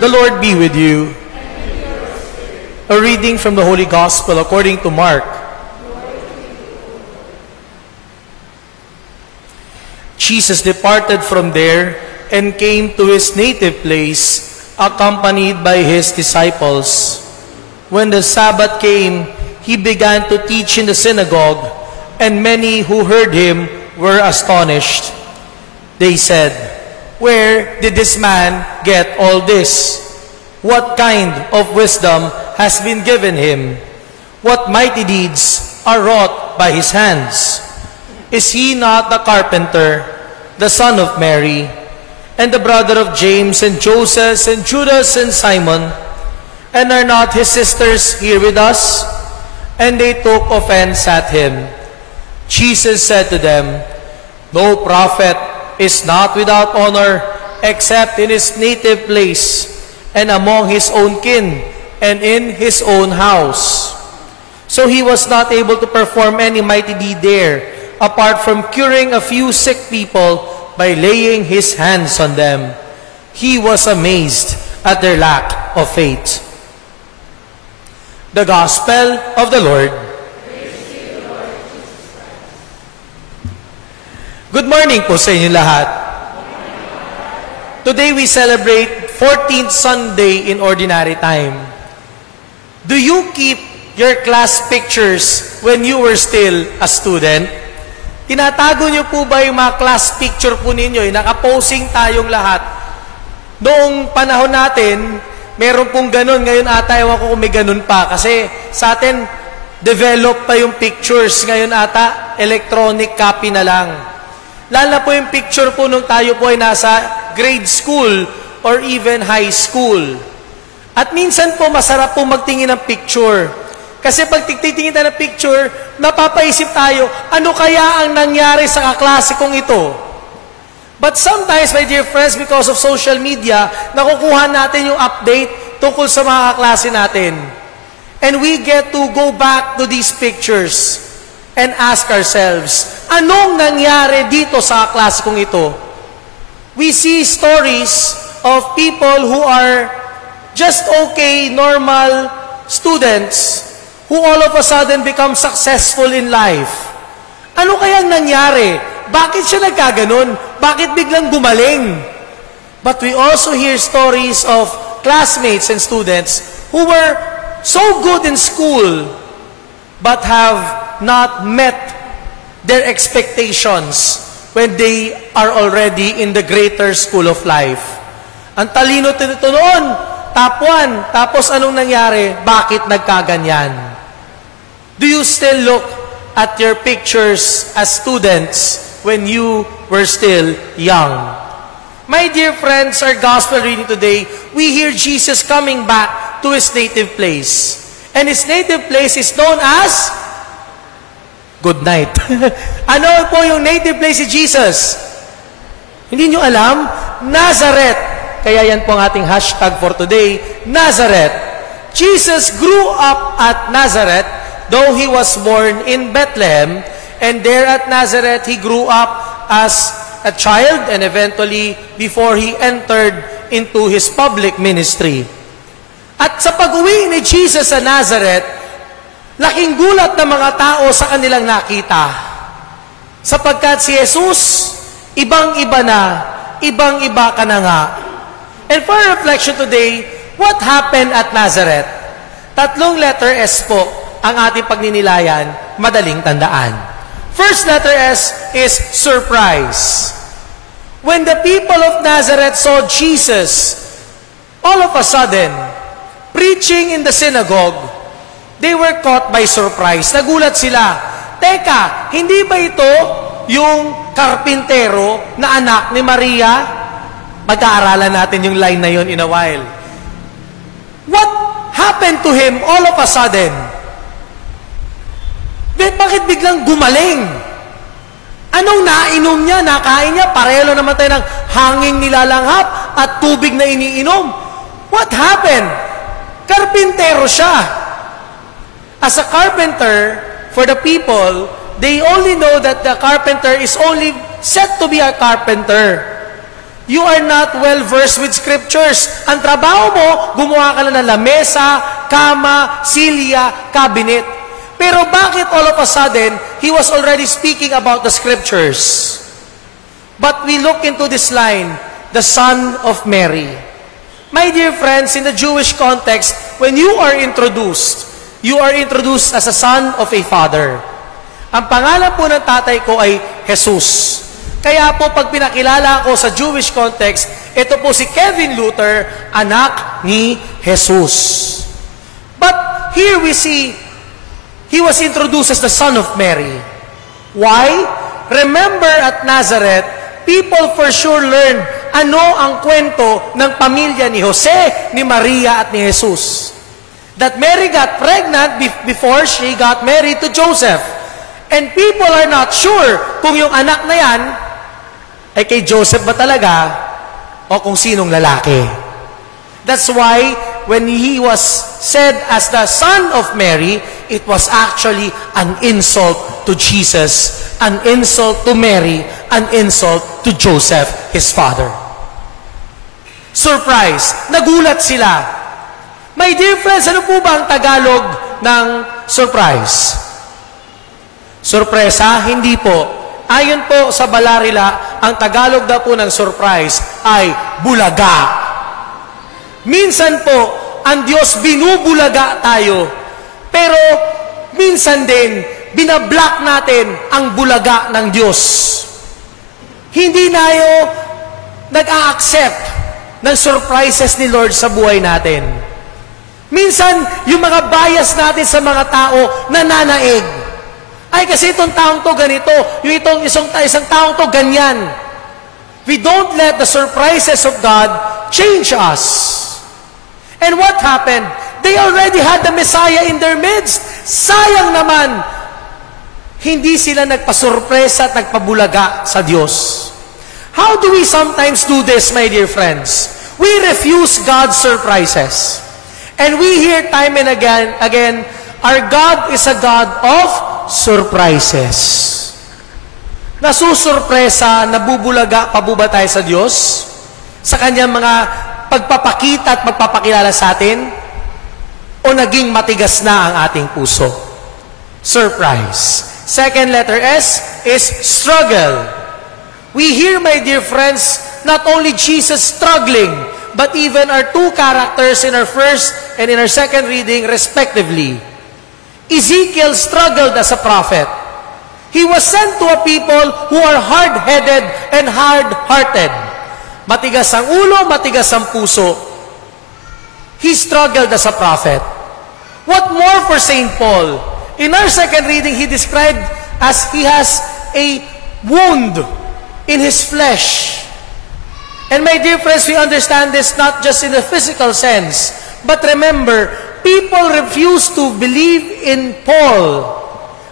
The Lord be with you. A reading from the Holy Gospel according to Mark. Jesus departed from there and came to his native place, accompanied by his disciples. When the Sabbath came, he began to teach in the synagogue, and many who heard him were astonished. They said, "Where did this man get all this? What kind of wisdom has been given him? What mighty deeds are wrought by his hands? Is he not the carpenter, the son of Mary, and the brother of James and Joseph and Judas and Simon? And are not his sisters here with us?" And they took offense at him. Jesus said to them, "No prophet is not without honor except in his native place and among his own kin and in his own house." So he was not able to perform any mighty deed there, apart from curing a few sick people by laying his hands on them. He was amazed at their lack of faith. The Gospel of the Lord. Good morning po sa inyo lahat. Today we celebrate 14th Sunday in Ordinary Time. Do you keep your class pictures when you were still a student? Tinatago niyo po ba yung mga class picture po ninyo? Nakaposing tayong lahat. Noong panahon natin, meron pong ganun. Ngayon ata, ewan ko kung may ganun pa. Kasi sa atin, develop pa yung pictures. Ngayon ata, electronic copy na lang. Lalo na po yung picture po nung tayo po ay nasa grade school or even high school. At minsan po, masarap po magtingin ng picture. Kasi pag titingin tayo ng picture, napapaisip tayo, ano kaya ang nangyari sa kaklase kong ito? But sometimes, my dear friends, because of social media, nakukuha natin yung update tungkol sa mga kaklase natin. And we get to go back to these pictures and ask ourselves, anong nangyari dito sa kaklase kong ito? We see stories of people who are just okay, normal students who all of a sudden become successful in life. Ano kayang nangyari? Bakit siya nagkaganon? Bakit biglang gumaling? But we also hear stories of classmates and students who were so good in school but have not met their expectations when they are already in the greater school of life. Ang talino nito noon, top 1. Tapos anong nangyari? Bakit nagkaganyan? Do you still look at your pictures as students when you were still young? My dear friends, our gospel reading today, we hear Jesus coming back to his native place. And his native place is known as good night. Ano po yung native place si Jesus? Hindi nyo alam? Nazareth. Kaya yan po ang ating hashtag for today, Nazareth. Jesus grew up at Nazareth, though he was born in Bethlehem, and there at Nazareth, he grew up as a child and eventually before he entered into his public ministry. At sa pag-uwi ni Jesus sa Nazareth, laking gulat ng mga tao sa kanilang nakita. Sapagkat si Jesus, ibang-iba na, ibang-iba ka na nga. And for reflection today, what happened at Nazareth? 3 letter S po ang ating pagninilayan, madaling tandaan. First letter S is surprise. When the people of Nazareth saw Jesus, all of a sudden, preaching in the synagogue, they were caught by surprise. Nagulat sila. Teka, hindi ba ito yung karpintero na anak ni Maria? Pag-aaralan natin yung line na yun in a while. What happened to him all of a sudden? Bakit biglang gumaling? Anong nainom niya, nakain niya? Pareho naman tayo ng hanging nilalanghap at tubig na iniinom. What happened? Karpintero siya. As a carpenter, for the people, they only know that the carpenter is only set to be a carpenter. You are not well-versed with scriptures. Ang trabaho mo, gumawa ka lang ng lamesa, kama, silya, cabinet. Pero bakit all of a sudden, he was already speaking about the scriptures? But we look into this line, the Son of Mary. My dear friends, in the Jewish context, when you are introduced as a son of a father. Ang pangalan po ng tatay ko ay Jesus. Kaya po pag pinakilala ako sa Jewish context, ito po si Kevin Luther, anak ni Jesus. But here we see, he was introduced as the Son of Mary. Why? Remember at Nazareth, people for sure learned ano ang kwento ng pamilya ni Jose, ni Maria at ni Jesus. That Mary got pregnant before she got married to Joseph. And people are not sure kung yung anak na yan ay kay Joseph ba talaga o kung sinong lalaki. That's why when he was said as the Son of Mary, it was actually an insult to Jesus, an insult to Mary, an insult to Joseph, his father. Surprise! Nagulat sila. My dear friends, ano po ba ang Tagalog ng surprise? Sorpresa? Hindi po. Ayon po sa Balarila, ang Tagalog daw po ng surprise ay bulaga. Minsan po, ang Diyos binubulaga tayo. Pero minsan din, binablock natin ang bulaga ng Diyos. Hindi tayo nag-a-accept ng surprises ni Lord sa buhay natin. Minsan, yung mga bias natin sa mga tao nananaig. Ay, kasi itong taong to ganito, yung isang taong to ganyan. We don't let the surprises of God change us. And what happened? They already had the Messiah in their midst. Sayang naman, hindi sila nagpasurpresa at nagpabulaga sa Diyos. How do we sometimes do this, my dear friends? We refuse God's surprises. And we hear time and again, our God is a God of surprises. Nasusurpresa, nabubulaga, pabuba tayo sa Diyos? Sa Kanyang mga pagpapakita at pagpapakilala sa atin? O naging matigas na ang ating puso? Surprise. Second letter S is struggle. We hear, my dear friends, not only Jesus struggling, but even our two characters in our first and in our second reading, respectively. Ezekiel struggled as a prophet. He was sent to a people who are hard-headed and hard-hearted. Matigas ang ulo, matigas ang puso. He struggled as a prophet. What more for St. Paul? In our second reading, he described as he has a wound in his flesh. And my dear friends, we understand this not just in the physical sense, but remember, people refuse to believe in Paul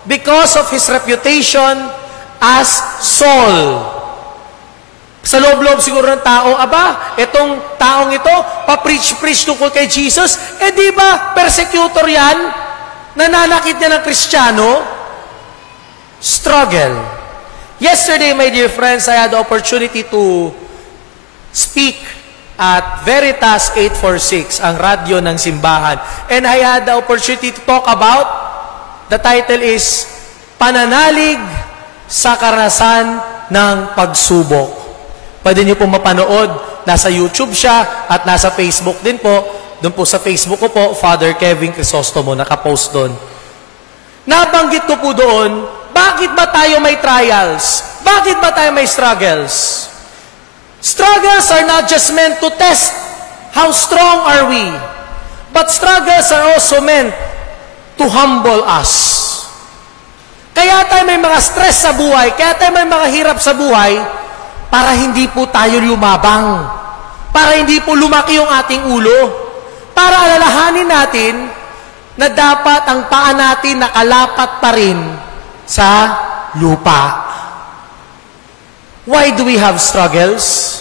because of his reputation as Saul. Sa loob-loob siguro ng tao, aba, itong taong ito, pa-preach tungkol kay Jesus, di ba persecutor yan? Nananakit niya ng Kristiyano? Struggle. Yesterday, my dear friends, I had the opportunity to speak at Veritas 846, ang radyo ng simbahan. And I had the opportunity to talk about, the title is, Pananalig sa Karanasan ng Pagsubok. Pwede niyo po mapanood, nasa YouTube siya at nasa Facebook din po. Doon po sa Facebook ko po, Father Kevin Crisostomo, nakapost doon. Nabanggit ko po doon, bakit ba tayo may trials? Bakit ba tayo may struggles? Struggles are not just meant to test how strong are we, but struggles are also meant to humble us. Kaya tayo may mga stress sa buhay, kaya tayo may mga hirap sa buhay, para hindi po tayo lumabang, para hindi po lumaki yung ating ulo, para alalahanin natin na dapat ang paa natin nakalapat pa rin sa lupa. Why do we have struggles?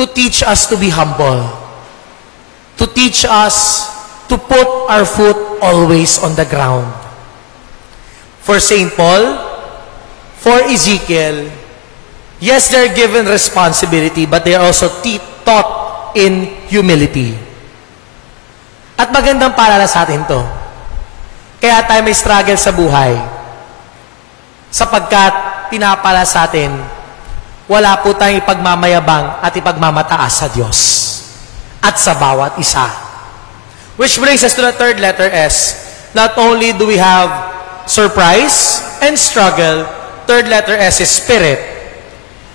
To teach us to be humble. To teach us to put our foot always on the ground. For St. Paul, for Ezekiel, Yes, they're given responsibility, but they are also taught in humility. At magandang paalala sa atin to. Kaya tayo may struggle sa buhay. Sapagkat pinapala sa atin, wala po tayong ipagmamayabang at ipagmamataas sa Diyos at sa bawat isa. Which brings us to the third letter S. Not only do we have surprise and struggle, third letter S is spirit.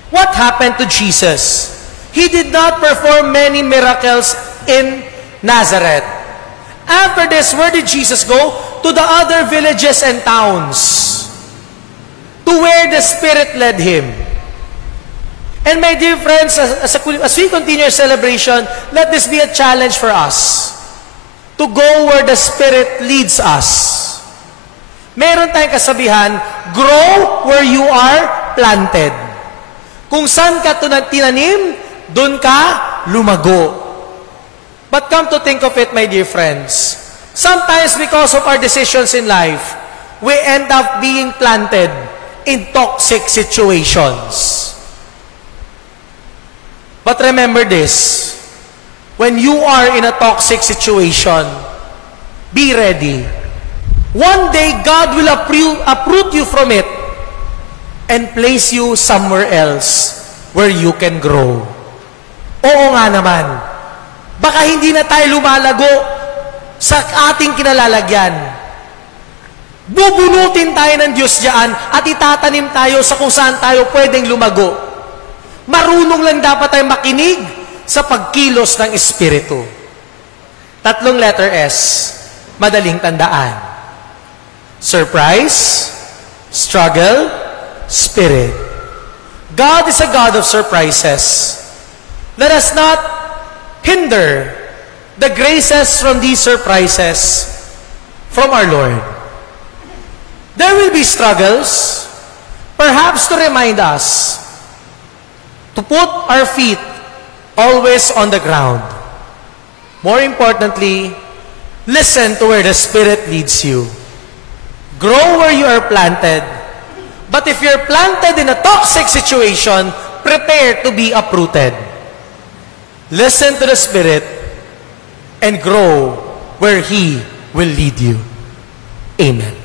What happened to Jesus? He did not perform many miracles in Nazareth. After this, where did Jesus go? To the other villages and towns, to where the Spirit led him. And my dear friends, as we continue our celebration, let this be a challenge for us to go where the Spirit leads us. Meron tayong kasabihan, grow where you are planted. Kung saan ka tinanim, doon ka lumago. But come to think of it, my dear friends, sometimes because of our decisions in life, we end up being planted in toxic situations. But remember this, when you are in a toxic situation, be ready. One day, God will uproot you from it and place you somewhere else where you can grow. Oo nga naman. Baka hindi na tayo lumalago sa ating kinalalagyan. Bubunutin tayo ng Diyos diyan at itatanim tayo sa kung saan tayo pwedeng lumago. Marunong lang dapat tayo makinig sa pagkilos ng Espiritu. Tatlong letter S, madaling tandaan. Surprise, struggle, Spirit. God is a God of surprises. Let us not hinder the graces from these surprises from our Lord. There will be struggles, perhaps to remind us to put our feet always on the ground. More importantly, listen to where the Spirit leads you. Grow where you are planted. But if you're planted in a toxic situation, prepare to be uprooted. Listen to the Spirit and grow where He will lead you. Amen.